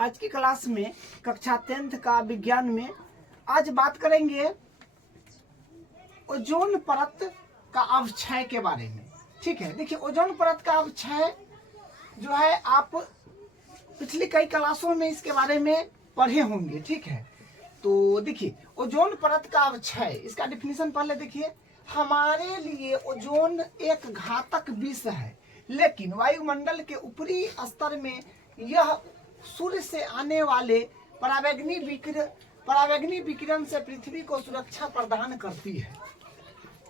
आज की क्लास में कक्षा 10th का विज्ञान में आज बात करेंगे ओजोन परत का अवक्षय के बारे में। ठीक है, देखिए ओजोन परत का अवक्षय जो है आप पिछली कई क्लासों में इसके बारे में पढ़े होंगे। ठीक है, तो देखिए ओजोन परत का अवक्षय, इसका डिफिनीशन पहले देखिए। हमारे लिए ओजोन एक घातक विष है, लेकिन वायुमंडल के ऊपरी स्तर में यह सूर्य से आने वाले परावैंगनी विकिरण से पृथ्वी को सुरक्षा प्रदान करती है।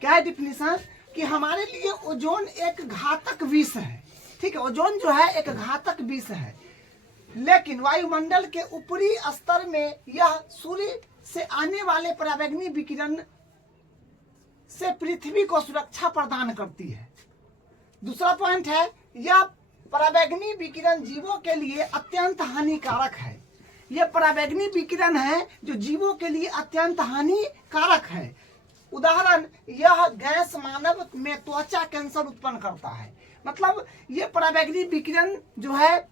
क्या है डिफिनीशन? कि हमारे लिए ओजोन एक घातक विष है। ठीक है, ओजोन जो है एक घातक विष है, लेकिन वायुमंडल के ऊपरी स्तर में यह सूर्य से आने वाले परावैंगनी विकिरण से पृथ्वी को सुरक्षा प्रदान करती है। दूसरा पॉइंट है, यह परावैंगनी विकिरण जीवों के लिए अत्यंत हानिकारक है। यह परावैंगनी विकिरण है जो जीवों के लिए अत्यंत हानिकारक है। उदाहरण, यह गैस मानव में त्वचा कैंसर उत्पन्न करता है। मतलब ये परावैंगनी विकिरण जो है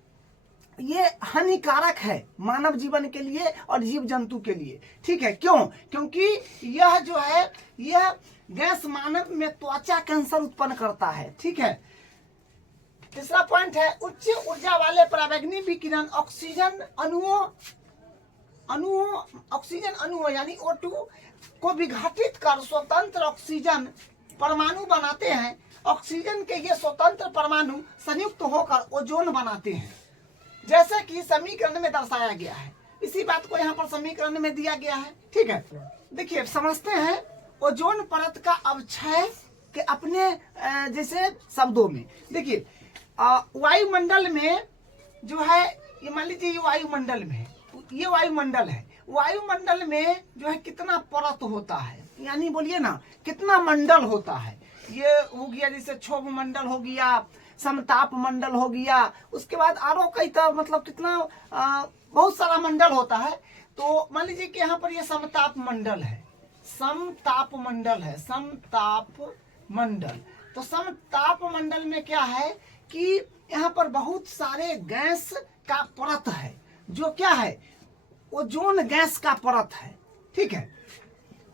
ये हानिकारक है मानव जीवन के लिए और जीव जंतु के लिए। ठीक है, क्यों? क्योंकि यह जो है यह गैस मानव में त्वचा कैंसर उत्पन्न करता है। ठीक है, तीसरा पॉइंट है, उच्च ऊर्जा वाले परावैंगनी विकिरण ऑक्सीजन अणुओं यानी O2 को विघटित कर स्वतंत्र ऑक्सीजन परमाणु बनाते हैं। ऑक्सीजन के ये स्वतंत्र परमाणु संयुक्त होकर ओजोन बनाते हैं, जैसे कि समीकरण में दर्शाया गया है। इसी बात को यहाँ पर समीकरण में दिया गया है। ठीक है, देखिए समझते हैं ओजोन परत का अवक्षय के अपने जैसे शब्दों में। देखिए वायुमंडल में जो है, ये मान लीजिए ये वायुमंडल में है, ये वायुमंडल है। वायुमंडल में जो है कितना परत होता है, यानी बोलिए ना कितना मंडल होता है। ये हो गया जैसे क्षोभ मंडल हो गया, समताप मंडल हो गया, उसके बाद आरो कई तरह, मतलब कितना बहुत सारा मंडल होता है। तो मान लीजिए कि यहाँ पर ये समताप मंडल है, समताप मंडल है, समताप मंडल। तो समताप मंडल में क्या है कि यहाँ पर बहुत सारे गैस का परत है, जो क्या है ओजोन गैस का परत है। ठीक है,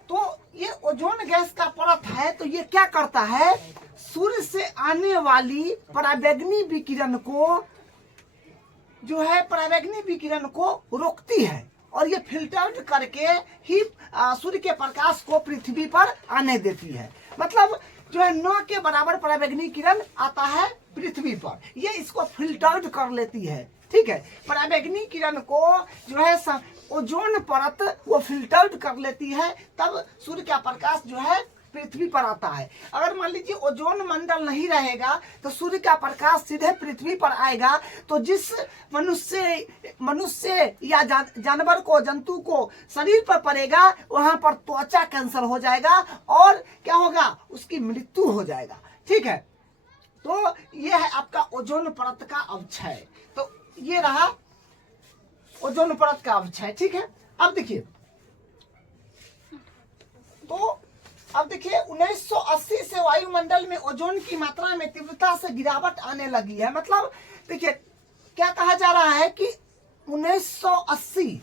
तो ये ओजोन गैस का परत है, तो ये क्या करता है, सूर्य से आने वाली परावैंगनी विकिरण को जो है परावैंगनी विकिरण को रोकती है, और ये फिल्टर्ड करके ही सूर्य के प्रकाश को पृथ्वी पर आने देती है। मतलब जो है 9 के बराबर परावैंगनी किरण आता है पृथ्वी पर, ये इसको फिल्टर्ड कर लेती है। ठीक है, परावैंगनी किरण को जो है ओजोन परत वो फिल्टर्ड कर लेती है, तब सूर्य का प्रकाश जो है पृथ्वी पर आता है। अगर मान लीजिए ओजोन मंडल नहीं रहेगा तो सूर्य का प्रकाश सीधे पृथ्वी पर आएगा, तो जिस मनुष्य या जानवर को, जंतु को शरीर पर पड़ेगा, वहां पर त्वचा कैंसर हो जाएगा और क्या होगा, उसकी मृत्यु हो जाएगा। ठीक है, तो ये है आपका ओजोन परत का अवक्षय। तो ये रहा ओजोन परत का अवक्षय। ठीक है, अब देखिए, तो अब देखिए 1980 से वायुमंडल में ओजोन की मात्रा में तीव्रता से गिरावट आने लगी है। मतलब देखिए क्या कहा जा रहा है कि 1980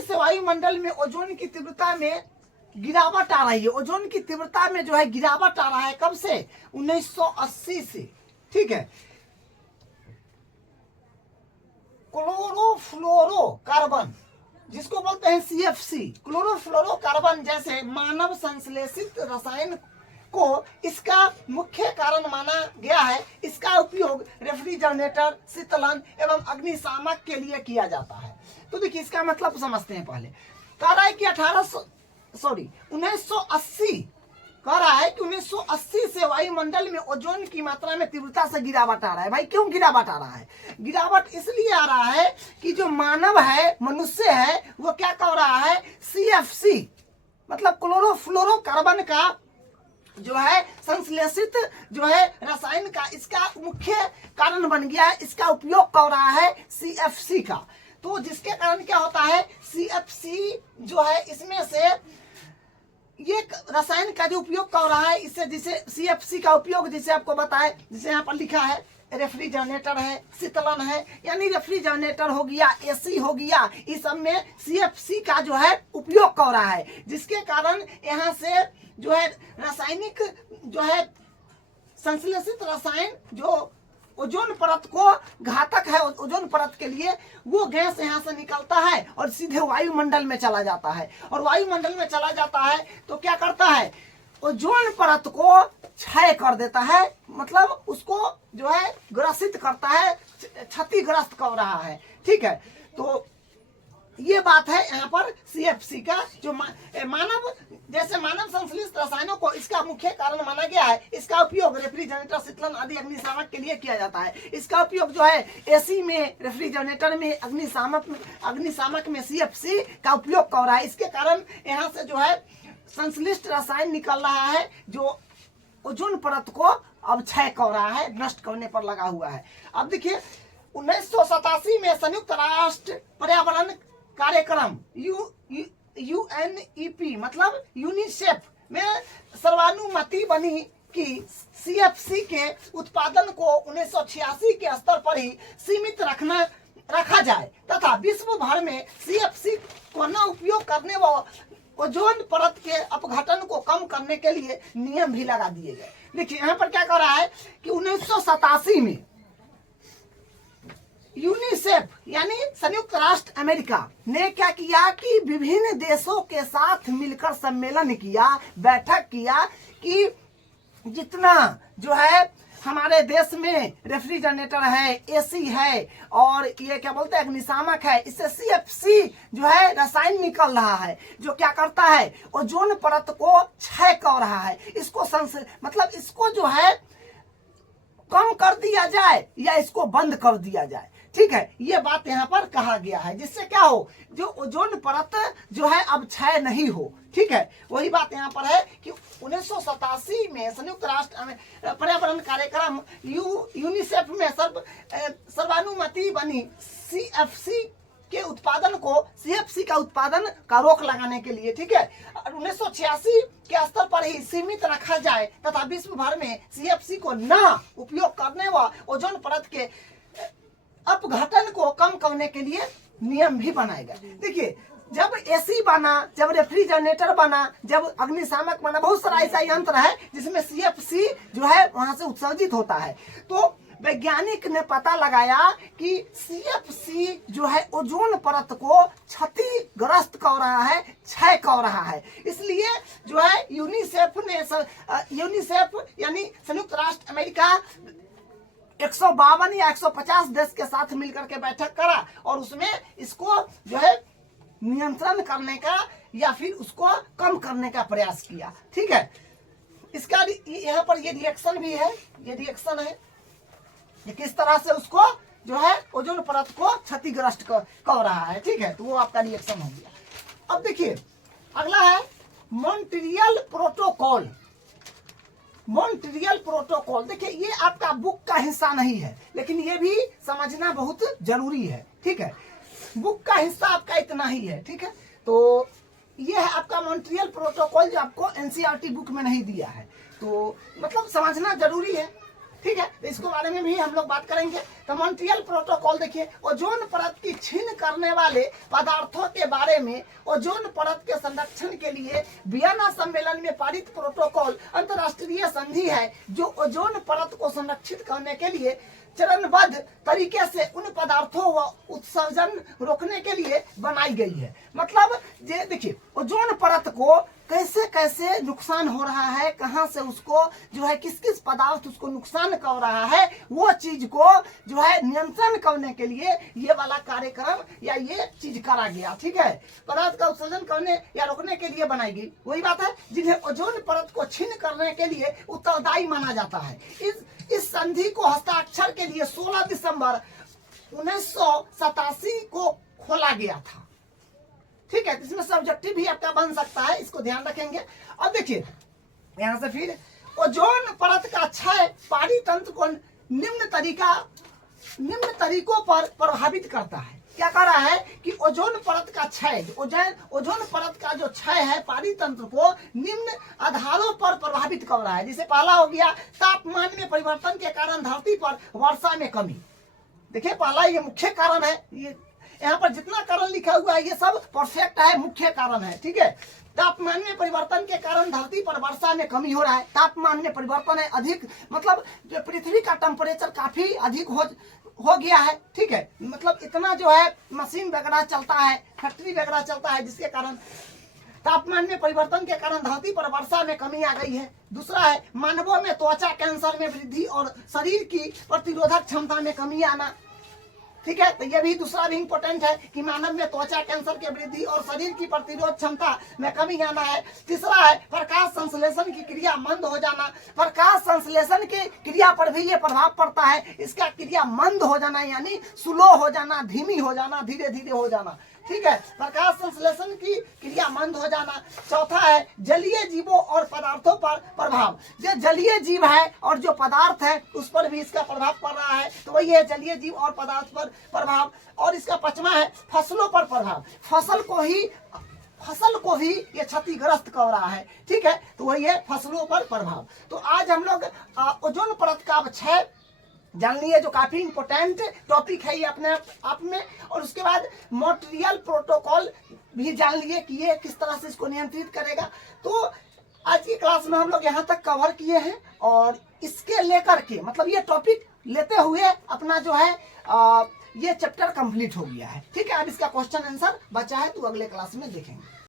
से वायुमंडल में ओजोन की तीव्रता में गिरावट आ रही है। ओजोन की तीव्रता में जो है गिरावट आ रहा है, कब से? 1980 से। ठीक है, क्लोरोफ्लोरोकार्बन जिसको बोलते हैं CFC, क्लोरोफ्लोरोकार्बन जैसे मानव संश्लेषित रसायन को इसका मुख्य कारण माना गया है। इसका उपयोग रेफ्रिजरेटर, शीतलन एवं अग्निशामक के लिए किया जाता है। तो देखिए इसका मतलब समझते हैं। पहले कह रहा है कि 1980 कह रहा है कि 1980 से वायुमंडल में ओजोन की मात्रा में तीव्रता से गिरावट आ रहा है। भाई क्यों गिरावट आ रहा है? गिरावट इसलिए आ रहा है कि जो मानव है, मनुष्य है, वो क्या कर रहा है, CFC मतलब क्लोरोफ्लोरोकार्बन का जो है संश्लेषित जो है रसायन का इसका मुख्य कारण बन गया है। इसका उपयोग कर रहा है CFC का। तो जिसके कारण क्या होता है, CFC जो है इसमें से ये रसायन का जो उपयोग कर रहा है, इससे जिसे CFC का उपयोग जिसे आपको बताए, जिसे यहाँ पर लिखा है रेफ्रिजरेटर है, शीतलन है, यानी रेफ्रिजरेटर हो गया, एसी हो गया, इस सब में सीएफसी का जो है उपयोग कर रहा है, जिसके कारण यहाँ से जो है रासायनिक जो है संश्लेषित रसायन जो ओजोन परत को घातक है ओजोन परत के लिए, वो गैस यहाँ से निकलता है और सीधे वायुमंडल में चला जाता है। और वायुमंडल में चला जाता है तो क्या करता है, ओजोन परत को क्षय कर देता है, मतलब उसको जो है ग्रसित करता है, क्षतिग्रस्त कर रहा है। ठीक है, तो ये बात है यहाँ पर सीएफसी का, जो मानव जैसे मानव संश्लेषित रसायनों को इसका मुख्य कारण माना गया है। इसका उपयोग रेफ्रिजरेटर, शीतलन आदि अग्निशामक के लिए किया जाता है। इसका उपयोग जो है एसी में, रेफ्रिजरेटर में, अग्निशामक में सीएफसी का उपयोग कर रहा है। इसके कारण यहाँ से जो है संश्लिष्ट रसायन निकल रहा है जो ओजोन परत को अब क्षय कर रहा है, नष्ट करने पर लगा हुआ है। अब देखिए 1987 में संयुक्त राष्ट्र पर्यावरण कार्यक्रम यूएनईपी मतलब यूनिसेफ में सर्वानुमति बनी कि सीएफसी के उत्पादन को 1986 के स्तर पर ही सीमित रखा जाए तथा विश्व भर में सीएफसी को न उपयोग करने व ओजोन परत के अपघटन को कम करने के लिए नियम भी लगा दिए गए। देखिए यहाँ पर क्या कर रहा है कि 1987 में यूनिसेफ यानी संयुक्त राष्ट्र अमेरिका ने क्या किया कि विभिन्न देशों के साथ मिलकर सम्मेलन किया, बैठक किया कि जितना जो है हमारे देश में रेफ्रिजरेटर है, एसी है और ये क्या बोलते हैं अग्निशामक है, इससे सीएफसी जो है रसायन निकल रहा है जो क्या करता है ओजोन परत को क्षय कर रहा है। इसको मतलब इसको जो है कम कर दिया जाए या इसको बंद कर दिया जाए। ठीक है, ये बात यहाँ पर कहा गया है, जिससे क्या हो, जो ओजोन परत जो है अब क्षय नहीं हो। ठीक है, वही बात यहाँ पर है कि 1987 में संयुक्त राष्ट्र पर्यावरण कार्यक्रम यूनिसेफ में सर्वानुमति बनी सीएफसी के उत्पादन को, सीएफसी का उत्पादन का रोक लगाने के लिए। ठीक है, 1986 के स्तर पर ही सीमित रखा जाए तथा विश्व भर में सीएफसी को न उपयोग करने व ओजोन परत के अपघटन को कम करने के लिए नियम भी बनाए गए। देखिए जब एसी बना, जब रेफ्रिजरेटर बना, जब अग्निशामक बना, बहुत सारा ऐसा यंत्र है जिसमें सीएफसी जो है वहां से उत्सर्जित होता है। तो वैज्ञानिक ने पता लगाया कि सीएफसी जो है ओजोन परत को क्षतिग्रस्त कर रहा है, क्षय कर रहा है। इसलिए जो है यूनिसेफ यानी संयुक्त राष्ट्र अमेरिका 152 या 150 देश के साथ मिलकर के बैठक करा और उसमें इसको जो है नियंत्रण करने का या फिर उसको कम करने का प्रयास किया। ठीक है, इसका यहाँ पर ये रिएक्शन भी है, ये रिएक्शन है ये किस तरह से उसको जो है ओजोन परत को क्षतिग्रस्त कर रहा है। ठीक है, तो वो आपका रिएक्शन हो गया। अब देखिए अगला है मॉन्ट्रियल प्रोटोकॉल। मॉन्ट्रियल प्रोटोकॉल देखिए ये आपका बुक का हिस्सा नहीं है, लेकिन ये भी समझना बहुत जरूरी है। ठीक है, बुक का हिस्सा आपका इतना ही है। ठीक है, तो ये है आपका मॉन्ट्रियल प्रोटोकॉल जो आपको एनसीईआरटी बुक में नहीं दिया है, तो मतलब समझना जरूरी है। ठीक है, तो इसके बारे में भी हम लोग बात करेंगे। तो मॉन्ट्रियल प्रोटोकॉल देखिए ओजोन परत की छीन करने वाले पदार्थों के बारे में ओजोन परत के संरक्षण के लिए वियना सम्मेलन में पारित प्रोटोकॉल अंतर्राष्ट्रीय संधि है जो ओजोन परत को संरक्षित करने के लिए चरणबद्ध तरीके से उन पदार्थों व उत्सर्जन रोकने के लिए बनाई गई है। मतलब ये देखिए ओजोन परत को कैसे कैसे नुकसान हो रहा है, कहाँ से उसको जो है किस किस पदार्थ उसको नुकसान कर रहा है, वो चीज को जो है नियंत्रण करने के लिए ये वाला कार्यक्रम या ये चीज करा गया। ठीक है, पदार्थ का उत्सर्जन करने या रोकने के लिए बनाई गई। वही बात है जिन्हें ओजोन परत को छीन करने के लिए उत्तरदायी माना जाता है। इस संधि को हस्ताक्षर के लिए 16 दिसंबर 1987 को खोला गया था। ठीक है, इसमें सब्जेक्टिव भी आपका बन सकता है, इसको ध्यान रखेंगे। अब देखिए यहां से फिर ओजोन परत का क्षय पारी तंत्र को निम्न तरीकों पर प्रभावित करता है। क्या कह रहा है कि ओजोन परत का क्षय, ओजोन परत का जो क्षय है पारितंत्र को निम्न आधारों पर प्रभावित कर रहा है। जैसे पहला हो गया तापमान में परिवर्तन के कारण धरती पर वर्षा में कमी। देखिए पहला ये मुख्य कारण है, ये यहाँ पर जितना कारण लिखा हुआ है ये सब परफेक्ट है, मुख्य कारण है, ठीक है। तापमान में परिवर्तन के कारण धरती पर वर्षा में कमी हो रहा है। तापमान में परिवर्तन है अधिक, मतलब जो पृथ्वी का टेम्परेचर काफी अधिक हो गया है, ठीक है। मतलब इतना जो है मशीन वगैरह चलता है, फैक्ट्री वगैरह चलता है, जिसके कारण तापमान में परिवर्तन के कारण धरती पर वर्षा में कमी आ गई है। दूसरा है मानवों में त्वचा कैंसर में वृद्धि और शरीर की प्रतिरोधक क्षमता में कमी आना, ठीक है। तो ये भी दूसरा भी इंपॉर्टेंट है कि मानव में त्वचा कैंसर की वृद्धि और शरीर की प्रतिरोध क्षमता में कमी आना है। तीसरा है प्रकाश संश्लेषण की क्रिया मंद हो जाना। प्रकाश संश्लेषण की क्रिया पर भी ये प्रभाव पड़ता है, इसका क्रिया मंद हो जाना यानी स्लो हो जाना, धीमी हो जाना, धीरे धीरे हो जाना, ठीक है। प्रकाश संश्लेषण की क्रिया मंद हो जाना। चौथा है जलीय जीवों और पदार्थों पर प्रभाव। जो जलीय जीव है और जो पदार्थ है उस पर भी इसका प्रभाव पड़ रहा है, तो वही है जलीय जीव और पदार्थ पर प्रभाव। और इसका पांचवा है फसलों पर प्रभाव। फसल को ही ये क्षतिग्रस्त कर रहा है, ठीक है। तो वही है फसलों पर प्रभाव। तो आज हम लोग ओजोन परत का क्षय जान लिए, जो काफी इंपॉर्टेंट टॉपिक है ये अपने आप में। और उसके बाद मॉन्ट्रियल प्रोटोकॉल भी जान लिए कि ये किस तरह से इसको नियंत्रित करेगा। तो आज की क्लास में हम लोग यहाँ तक कवर किए हैं, और इसके लेकर के मतलब ये टॉपिक लेते हुए अपना जो है ये चैप्टर कंप्लीट हो गया है, ठीक है। अब इसका क्वेश्चन आंसर बचा है तो अगले क्लास में देखेंगे।